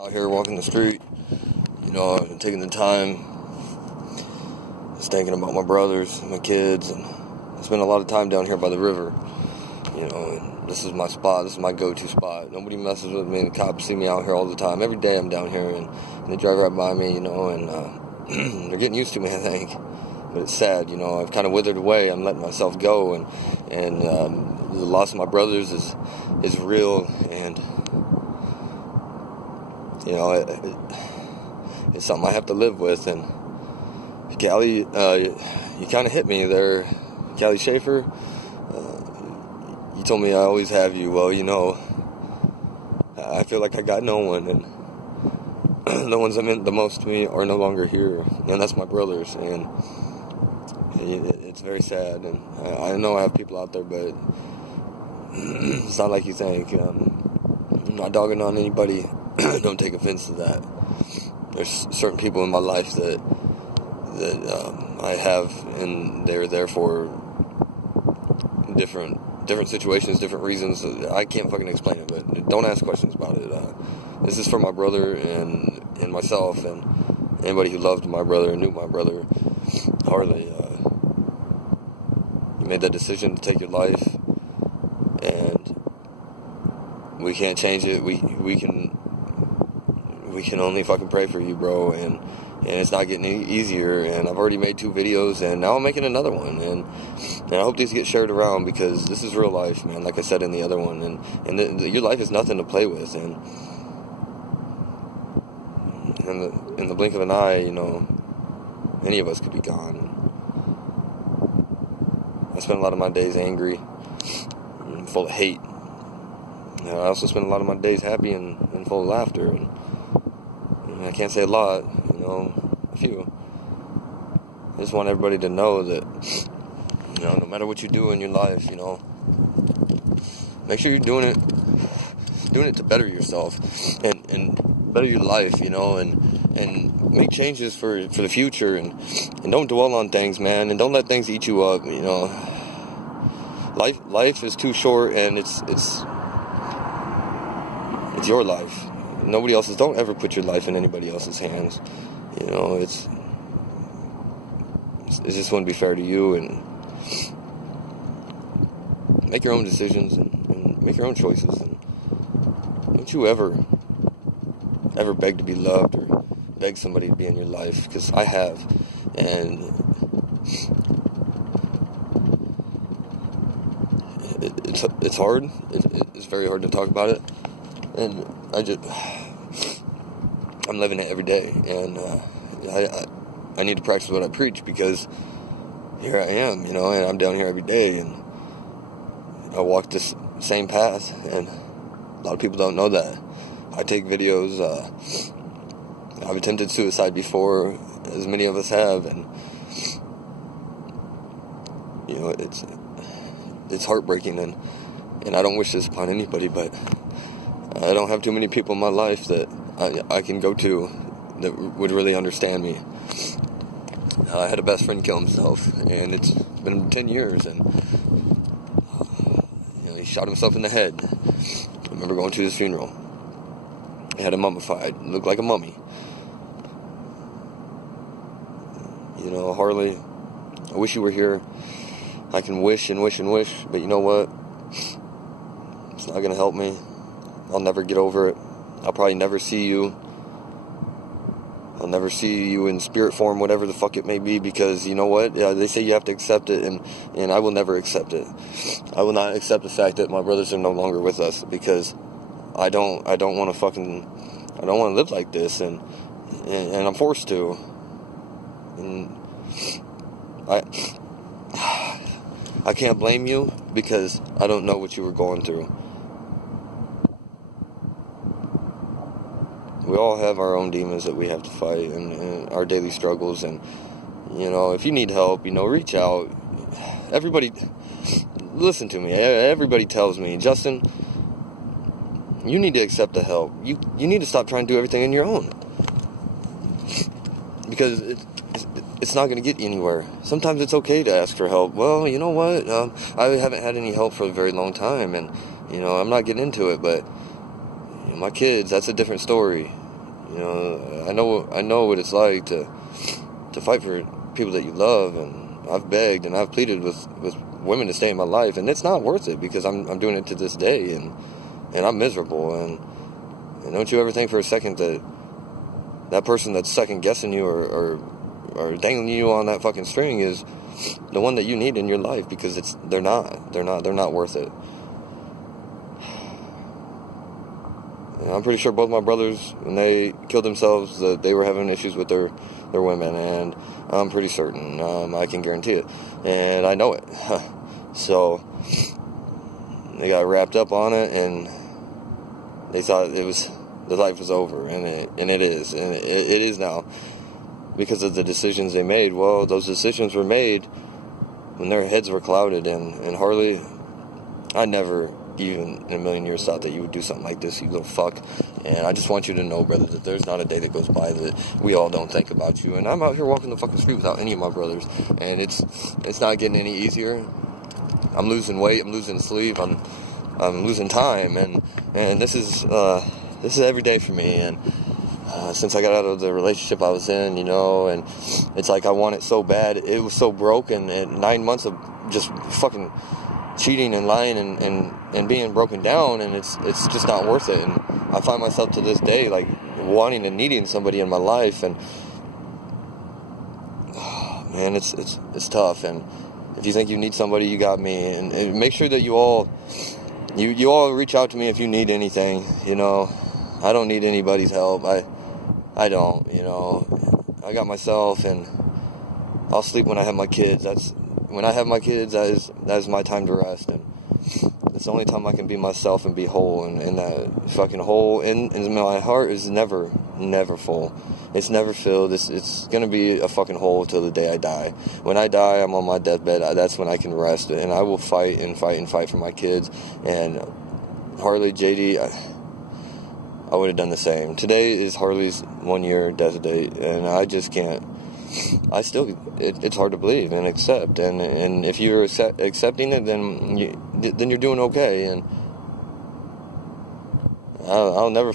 Out here walking the street, taking the time, just thinking about my brothers and my kids, and I spend a lot of time down here by the river, and this is my spot, this is my go-to spot. Nobody messes with me, the cops see me out here all the time. Every day I'm down here, and they drive right by me, and they're getting used to me, I think. But it's sad, I've kind of withered away. I'm letting myself go, and the loss of my brothers is real, and it's something I have to live with. And Callie, you kind of hit me there, Callie Schaefer. You told me I always have you. Well, I feel like I got no one, and the ones that meant the most to me are no longer here, and that's my brothers. And it's very sad, and I know I have people out there, but it's not like you think. I'm not dogging on anybody. Don't take offense to that. There's certain people in my life that I have, and they're there for different situations, different reasons. I can't fucking explain it, but don't ask questions about it. This is for my brother and myself, and anybody who loved my brother and knew my brother. Harley, you made that decision to take your life, and we can't change it. We can only fucking pray for you, bro, and it's not getting any easier. And I've already made 2 videos, and now I'm making another one, and I hope these get shared around, because this is real life, man, like I said in the other one, and your life is nothing to play with, and in the blink of an eye, any of us could be gone. I spend a lot of my days angry and full of hate. I also spend a lot of my days happy and full of laughter, and I can't say a lot, a few. I just want everybody to know that, no matter what you do in your life, make sure you're doing it to better yourself and better your life, and make changes for the future, and don't dwell on things, man, and don't let things eat you up. Life is too short, and it's your life, nobody else's. Don't ever put your life in anybody else's hands. It just wouldn't be fair to you, and make your own decisions and make your own choices, and don't you ever beg to be loved or beg somebody to be in your life, because I have, and it's hard. It's very hard to talk about it, and I'm living it every day, and I need to practice what I preach, because here I am, and I'm down here every day, and I walk this same path, and a lot of people don't know that. I take videos. I've attempted suicide before, as many of us have, and it's heartbreaking, and I don't wish this upon anybody, but I don't have too many people in my life that I can go to that would really understand me. I had a best friend kill himself, and it's been 10 years, and he shot himself in the head. I remember going to his funeral. He had him mummified. It looked like a mummy. Harley, I wish you were here. I can wish and wish and wish, but you know what? It's not going to help me. I'll never get over it. I'll probably never see you. I'll never see you in spirit form, whatever the fuck it may be, because you know what? Yeah, they say you have to accept it, and I will never accept it. I will not accept the fact that my brothers are no longer with us, because I don't want to live like this, and I'm forced to. And I can't blame you, because I don't know what you were going through. We all have our own demons that we have to fight, and our daily struggles, and if you need help, reach out. Everybody, listen to me. Everybody tells me, Justin, you need to accept the help. You need to stop trying to do everything on your own, because it's not going to get you anywhere. Sometimes it's okay to ask for help. Well, you know what? I haven't had any help for a very long time, and I'm not getting into it, but my kids, that's a different story. You know, I know what it's like to fight for people that you love, and I've begged and I've pleaded with women to stay in my life, and it's not worth it because I'm doing it to this day, and I'm miserable, and don't you ever think for a second that person that's second guessing you or dangling you on that fucking string is the one that you need in your life, because they're not worth it. And I'm pretty sure both my brothers, when they killed themselves, that they were having issues with their women, and I'm pretty certain, I can guarantee it, and I know it. So they got wrapped up on it, and they thought the life was over, and it is now, because of the decisions they made. Well, those decisions were made when their heads were clouded, and Harley, I never even in a million years thought that you would do something like this, you little fuck. And I just want you to know, brother, that there's not a day that goes by that we all don't think about you. And I'm out here walking the fucking street without any of my brothers, and it's not getting any easier. I'm losing weight, I'm losing sleep, I'm losing time, and this is every day for me. And since I got out of the relationship I was in, you know, and it's like I want it so bad. It was so broken, and 9 months of just fucking cheating and lying and being broken down, and it's just not worth it. And I find myself to this day like wanting and needing somebody in my life, and man, it's tough. And if you think you need somebody, you got me. And make sure that you all reach out to me if you need anything. You know, I don't need anybody's help. I don't. You know, I got myself, and I'll sleep when I have my kids. When I have my kids, that is my time to rest, and it's the only time I can be myself and be whole. And that fucking hole in my heart is never full. It's never filled. It's gonna be a fucking hole till the day I die. When I die, I'm on my deathbed. That's when I can rest, and I will fight and fight and fight for my kids. And Harley, JD, I would have done the same. Today is Harley's 1 year death date, and I just can't. It's hard to believe and accept, and if you're accepting it, then you're doing okay, and I'll never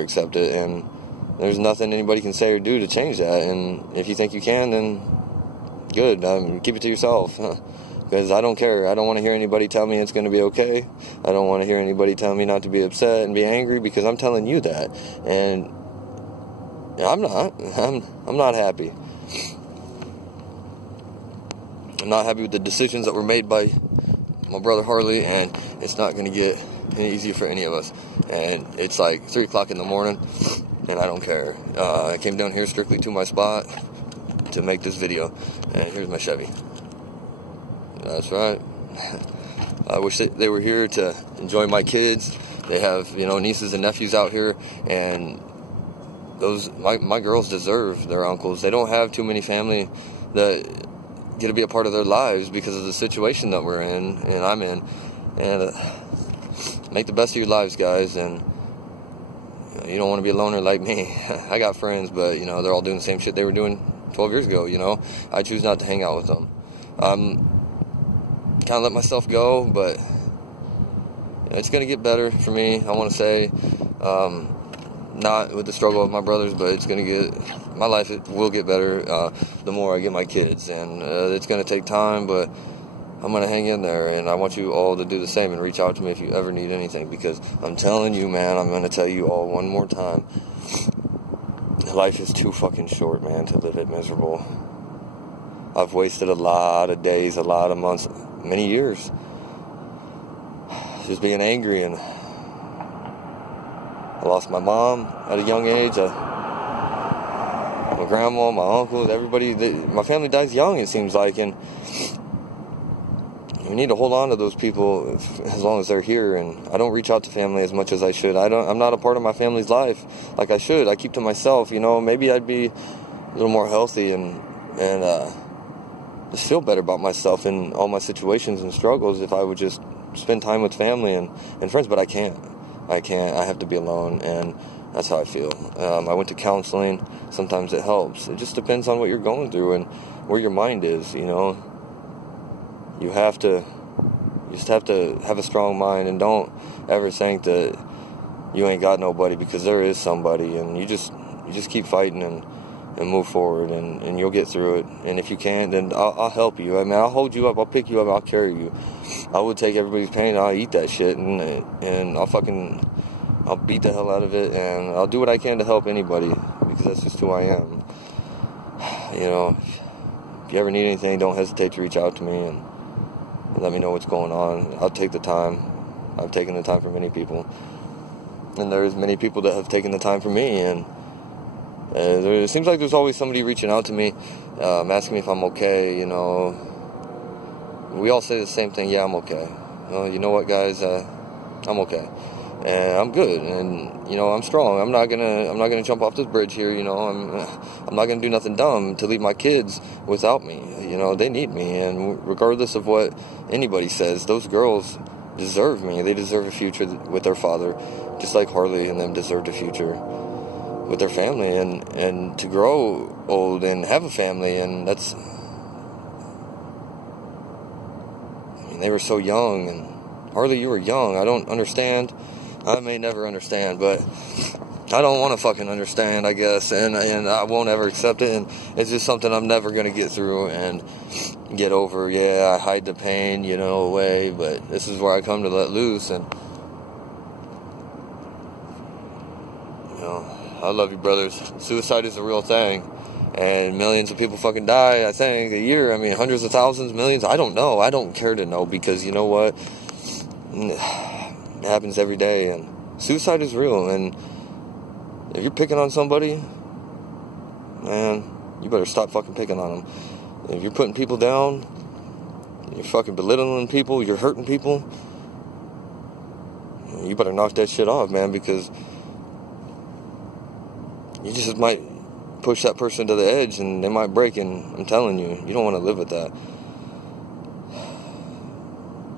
accept it, and there's nothing anybody can say or do to change that. And if you think you can, then good, keep it to yourself, because I don't care. I don't want to hear anybody tell me it's going to be okay. I don't want to hear anybody tell me not to be upset and be angry, because I'm telling you that, and I'm not happy. I'm not happy with the decisions that were made by my brother Harley, and it's not going to get any easier for any of us. And it's like 3 o'clock in the morning, and I don't care. I came down here strictly to my spot to make this video, and here's my Chevy. That's right. I wish they were here to enjoy my kids. They have, you know, nieces and nephews out here, and my girls deserve their uncles. They don't have too many family that get to be a part of their lives because of the situation that we're in and I'm in. And make the best of your lives, guys. And you don't want to be a loner like me. I got friends, but you know, they're all doing the same shit they were doing 12 years ago. You know, I choose not to hang out with them. Kind of let myself go, but it's gonna get better for me. I want to say. Not with the struggle of my brothers, but it's going to get, my life will get better the more I get my kids, and it's going to take time, but I'm going to hang in there, and I want you all to do the same and reach out to me if you ever need anything, because I'm telling you, man, I'm going to tell you all one more time, life is too fucking short, man, to live it miserable. I've wasted a lot of days, a lot of months, many years, just being angry, and I lost my mom at a young age, my grandma, my uncles, everybody, my family dies young, it seems like, and we need to hold on to those people as long as they're here. And I don't reach out to family as much as I should. I'm not a part of my family's life like I should. I keep to myself, you know. Maybe I'd be a little more healthy and just feel better about myself in all my situations and struggles if I would just spend time with family and friends, but I can't. I have to be alone, and that's how I feel. I went to counseling. Sometimes it helps. It just depends on what you're going through and where your mind is, you know. You just have to have a strong mind, and don't ever think that you ain't got nobody, because there is somebody, and you just keep fighting and move forward, and you'll get through it. And if you can't, then I'll help you. I mean, I'll hold you up, I'll pick you up, I'll carry you. I would take everybody's pain, I'll eat that shit, and I'll beat the hell out of it, and I'll do what I can to help anybody, because that's just who I am. You know, if you ever need anything, don't hesitate to reach out to me and let me know what's going on. I'll take the time. I've taken the time for many people, and there's many people that have taken the time for me, and it seems like there's always somebody reaching out to me, asking me if I'm okay. You know, we all say the same thing. Yeah, I'm okay. You know what, guys? I'm okay, and I'm good, and you know, I'm strong. I'm not gonna jump off this bridge here. You know, I'm not gonna do nothing dumb to leave my kids without me. You know, they need me, and regardless of what anybody says, those girls deserve me. They deserve a future with their father, just like Harley and them deserved a future with their family, and to grow old and have a family. And that's, I mean, they were so young, and Harley, you were young. I don't understand. I may never understand, but I don't want to fucking understand, I guess, and I won't ever accept it, and it's just something I'm never going to get through and get over. Yeah, I hide the pain, you know, away, but this is where I come to let loose, and, you know, I love you, brothers. Suicide is a real thing, and millions of people fucking die, I think, a year. I mean, hundreds of thousands, millions, I don't know. I don't care to know, because you know what? It happens every day, and suicide is real, and if you're picking on somebody, man, you better stop fucking picking on them. If you're putting people down, you're fucking belittling people, you're hurting people, you better knock that shit off, man, because you just might push that person to the edge, and they might break, and I'm telling you, you don't want to live with that.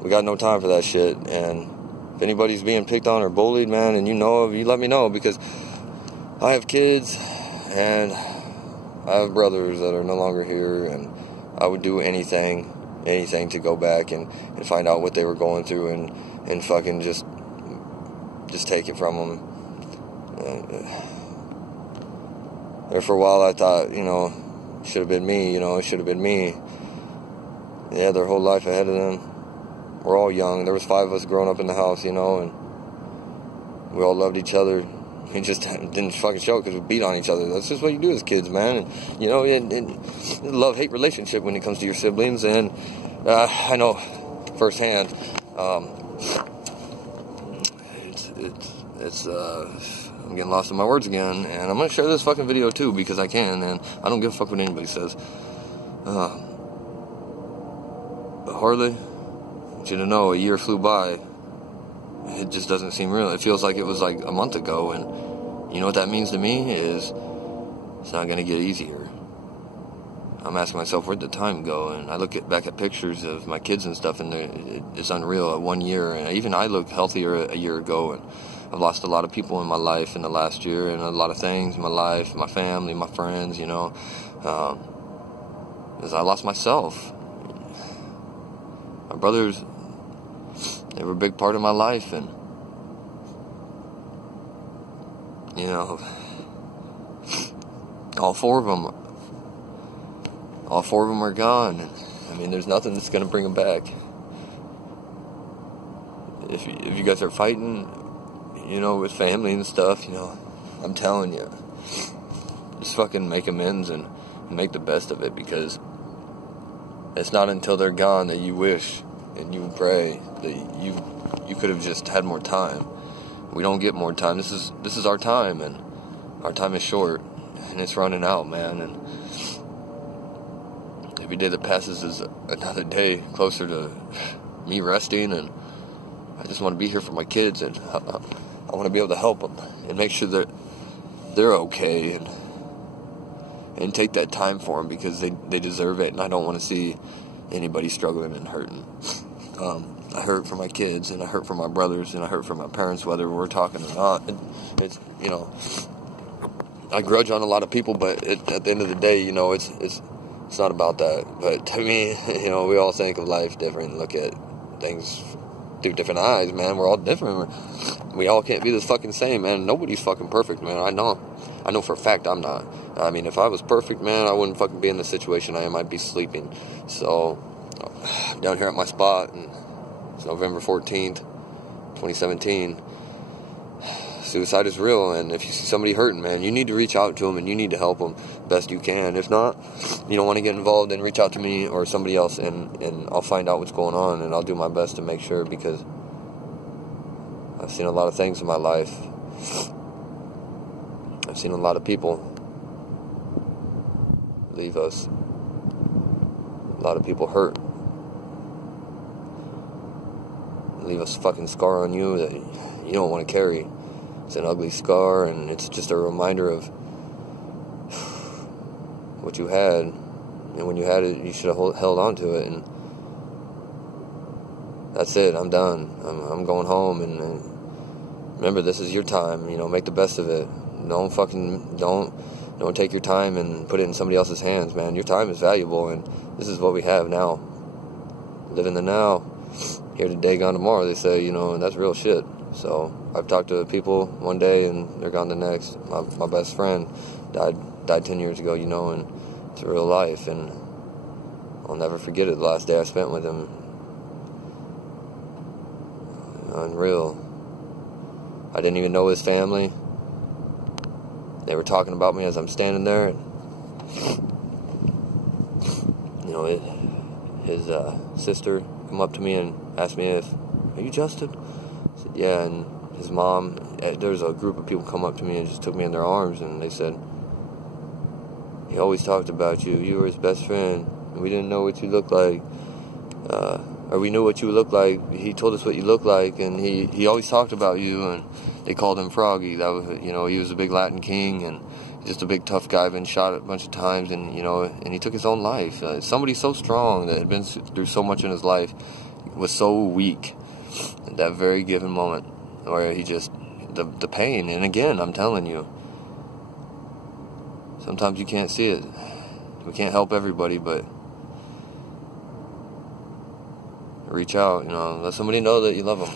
We got no time for that shit, and if anybody's being picked on or bullied, man, and you know, you let me know, because I have kids, and I have brothers that are no longer here, and I would do anything to go back and find out what they were going through, and fucking just take it from them. And, there for a while I thought, you know, it should have been me, you know, it should have been me. They had their whole life ahead of them. We're all young. There was 5 of us growing up in the house, you know, and we all loved each other. It just didn't fucking show because we beat on each other. That's just what you do as kids, man. And, you know, love-hate relationship when it comes to your siblings. And I know firsthand, I'm getting lost in my words again. And I'm going to share this fucking video, too, because I can. And I don't give a fuck what anybody says. But Harley, I want you to know, a year flew by. It just doesn't seem real. It feels like it was like a month ago, and you know what that means to me is it's not going to get easier. I'm asking myself, where'd the time go? And I look back at pictures of my kids and stuff, and it's unreal. 1 year, and even I look healthier a year ago, and I've lost a lot of people in my life in the last year, and a lot of things in my life, my family, my friends, you know, because I lost myself. My brothers, they were a big part of my life, and, you know, all four of them are gone, and, I mean, there's nothing that's going to bring them back. If you guys are fighting, you know, with family and stuff, you know, I'm telling you, just fucking make amends and make the best of it, because it's not until they're gone that you wish and you pray that you could have just had more time. We don't get more time. This is our time, and our time is short, and it's running out, man. And every day that passes is another day closer to me resting, and I just want to be here for my kids, and I want to be able to help them and make sure that they're okay, and take that time for them, because they deserve it, and I don't want to see anybody struggling and hurting. I hurt for my kids, and I hurt for my brothers, and I hurt for my parents, whether we're talking or not. It's, you know, I grudge on a lot of people, but at the end of the day, you know, it's not about that. But to me, you know, we all think of life different, look at things through different eyes, man. We're all different. We all can't be the fucking same, man. Nobody's fucking perfect, man. I know for a fact I'm not. I mean, if I was perfect, man, I wouldn't fucking be in the situation I am. I'd be sleeping. So, down here at my spot, and it's November 14th, 2017. Suicide is real, and if you see somebody hurting, man, you need to reach out to them, and you need to help them best you can. If not, you don't want to get involved, then reach out to me or somebody else, and I'll find out what's going on, and I'll do my best to make sure, because I've seen a lot of things in my life. I've seen a lot of people leave us. A lot of people hurt. Leave a fucking scar on you that you don't want to carry. It's an ugly scar, and it's just a reminder of what you had. And when you had it, you should have held on to it. And that's it. I'm done. I'm going home. And remember, this is your time. You know, make the best of it. Don't take your time and put it in somebody else's hands, man. Your time is valuable, and this is what we have now. Live in the now. Here today, gone tomorrow, they say, you know, and that's real shit. So I've talked to people one day and they're gone the next. My best friend died 10 years ago, you know, and it's real life, and I'll never forget it. The last day I spent with him, unreal. I didn't even know his family. They were talking about me as I'm standing there. You know, his sister come up to me and asked me are you Justin? I said, yeah. And his mom, there was a group of people come up to me and just took me in their arms, and they said, he always talked about you. You were his best friend, and we didn't know what you looked like. Or we knew what you looked like. He told us what you looked like, and he always talked about you, and they called him Froggy. That was, you know, he was a big Latin king, and just a big tough guy, been shot a bunch of times, and, you know, and he took his own life. Somebody so strong that had been through so much in his life was so weak at that very given moment, where he just, the pain. And again, I'm telling you, sometimes you can't see it. We can't help everybody, but reach out, you know, let somebody know that you love them.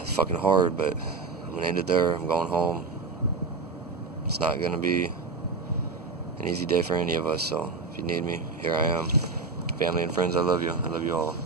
It's fucking hard, but I'm gonna end it there. I'm going home. It's not gonna be an easy day for any of us, so if you need me, here I am. Family and friends, I love you. I love you all.